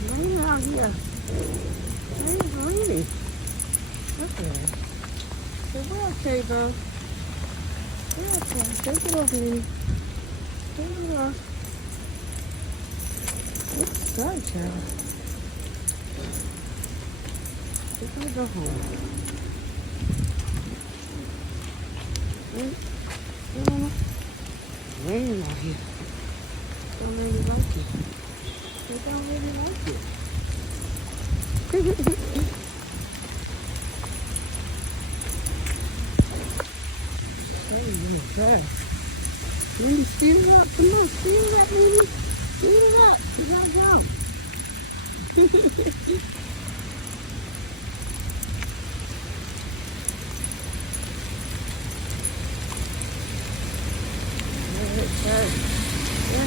It's raining out here. It's raining. Okay. So we're okay, bro. We're okay. Take it over, Minnie. Take it off. It's sun, child. We're gonna go home. It's raining out here. Don't really like it. They don't really like it. Hey, you're trash. Minnie, speed it up. Come on, speed it up, Minnie. Speed it up. You're gonna jump.